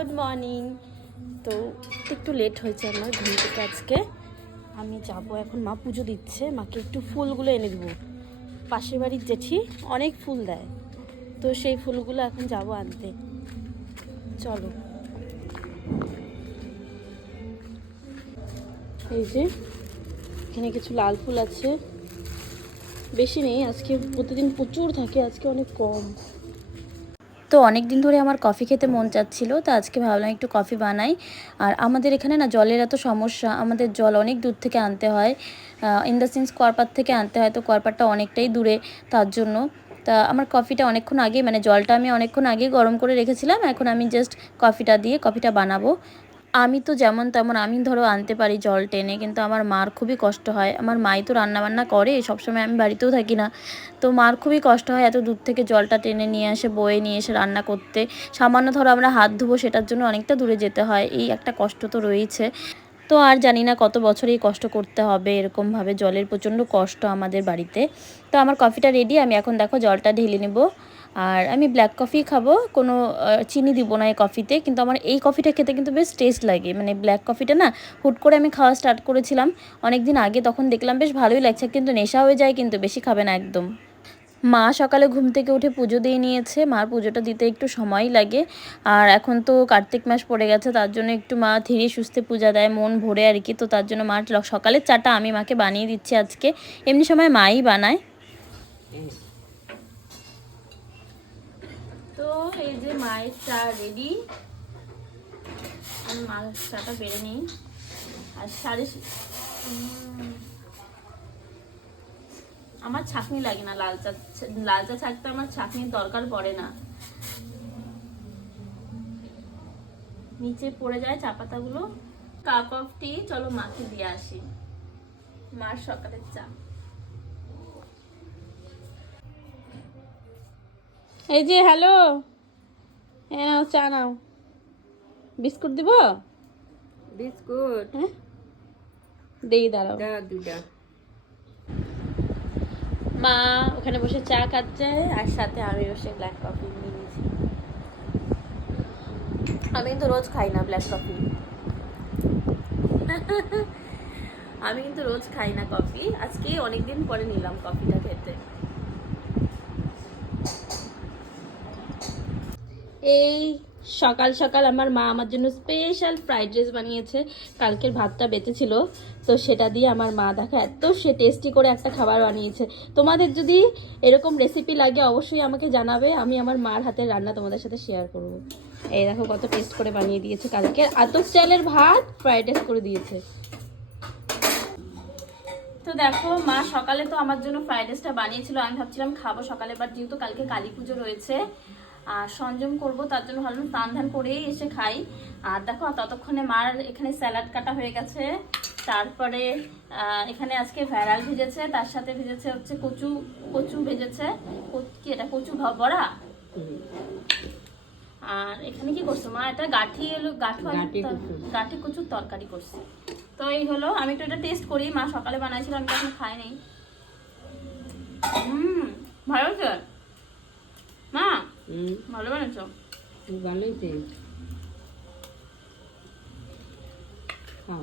Good morning. তো একটু late হয়েছে আমার ঘুম থেকে আজকে। আমি যাব এখন, মা পুজো দিচ্ছে, মাকে একটু ফুলগুলো এনে দেবো। পাশের বাড়ির জেঠি অনেক ফুল দেয়। তো সেই ফুলগুলো এখন যাব আনতে। চলো। এই যে, এখানে কিছু লাল ফুল আছে। বেশি নেই, আজকে প্রতিদিন প্রচুর থাকে, আজকে অনেক কম। তো অনেক দিন ধরে আমার কফি খেতে মন চাচ্ছিল, তো আজকে ভাবলাম একটু কফি বানাই। আর আমাদের এখানে না জলের এত সমস্যা, আমাদের জল অনেক দূর থেকে আনতে হয় ইন দ্য সেন্স কোয়ারপার থেকে আনতে হয়, তো কোয়ারপারটা অনেকটাই দূরে তার জন্য। তা আমার কফিটা অনেকক্ষণ আগে মানে জলটা আমি অনেকক্ষণ আগে গরম করে রেখেছিলাম, এখন আমি জাস্ট কফিটা দিয়ে কফিটা বানাবো। আমি তো যেমন তেমন, আমি ধরো আনতে পারি জল টেনে, কিন্তু আমার মার খুবই কষ্ট হয়। আমার মাই তো রান্নাবান্না করে, সবসময় আমি বাড়িতেও থাকি না। তো মার খুবই কষ্ট হয় এত দূর থেকে জলটা টেনে নিয়ে আসে বয়ে নিয়ে এসে রান্না করতে। সামান্য ধরো আমরা হাত ধুবো, সেটার জন্য অনেকটা দূরে যেতে হয়। এই একটা কষ্ট তো রয়েছে। তো আর জানি না কত বছর এই কষ্ট করতে হবে, এরকমভাবে জলের প্রচণ্ড কষ্ট আমাদের বাড়িতে। তো আমার কফিটা রেডি আমি এখন দেখো জলটা ঢেলে নেব। আর আমি ব্ল্যাক কফি খাব, কোনো চিনি দিব না এই কফিতে কিন্তু আমার এই কফিটা খেতে কিন্তু বেশ টেস্ট লাগে। মানে ব্ল্যাক কফিটা না, হুট করে আমি খাওয়া স্টার্ট করেছিলাম অনেক দিন আগে তখন দেখলাম বেশ ভালোই লাগছে, কিন্তু নেশা হয়ে যায় কিন্তু বেশি খাবে না একদম। মা সকালে ঘুম থেকে উঠে পুজো দিয়ে নিয়েছে, মার পুজোটা দিতে একটু সময় লাগে। আর এখন তো কার্তিক মাস পড়ে গেছে, তার জন্য একটু মা ধীরে সুস্থে পূজা দেয়, মন ভরে আর কি, তো তার জন্য ল- সকালের চাটা আমি মাকে বানিয়ে দিচ্ছি আজকে। এমনি সময় মাই বানায়। তো এই যে মায়ের চা রেডি আমি মার চাটা বেড়ে নিই। আর সাড়ে আমার ছাকনি লাগে না, লাল চা লাল চা ছাকতে আমার ছাকনির দরকার পড়ে না। নিচে পড়ে যায় চা পাতাগুলো কাপ অফ টি চলো মাকে দিয়ে আসি। মার সকালের চা। এই যে হ্যালো। হ্যাঁ নাও চা নাও। বিস্কুট দিব? বিস্কুট। হ্যাঁ? দেই দাঁড়াও। দুটা মা ওখানে বসে চা খাচ্ছে আর সাথে আমি বসে ব্ল্যাক কফি নিয়ে নিয়েছি। আমি কিন্তু রোজ খাই না ব্ল্যাক কফি আমি কিন্তু রোজ খাই না কফি আজকে অনেকদিন পরে নিলাম কফিটা খেতে। এই সকাল সকাল আমার মা আমার জন্য স্পেশাল ফ্রাইড রাইস বানিয়েছে। কালকের ভাতটা বেঁচেছিল, তো সেটা দিয়ে আমার মা দেখো এত সে টেস্টি করে একটা খাবার বানিয়েছে। তোমাদের যদি এরকম রেসিপি লাগে অবশ্যই আমাকে জানাবে, আমি আমার মার হাতের রান্না তোমাদের সাথে শেয়ার করব। এই দেখো কত টেস্ট করে বানিয়ে দিয়েছে কালকে আতপ চালের ভাত ফ্রাইড রাইস করে দিয়েছে। তো দেখো, মা সকালে তো আমার জন্য ফ্রাইড রাইসটা বানিয়েছিল। আমি ভাবছিলাম খাব সকালে বাট যেহেতু কালকে কালী পুজো রয়েছে আর সংযম করব তার জন্য ভাবলাম স্নান ধান করেই এসে খাই। আর দেখো ততক্ষণে মার এখানে স্যালাড কাটা হয়ে গেছে। তারপরে এখানে আজকে ভেড়াল ভেজেছে তার সাথে ভেজেছে হচ্ছে কচু কচু ভেজেছে। কি এটা কচু ভ- বড়া? আর এখানে কি করছ মা? এটা গাঠি এলো গাঠু আলুর গাঁঠি কচুর। তরকারি করছে। তো এই হলো আমি তো এটা টেস্ট করি মা সকালে বানাইছিল আমি তো এখন খাইনি হুম ভালো ভালো বানাচ্ছো ভালোই তো খাও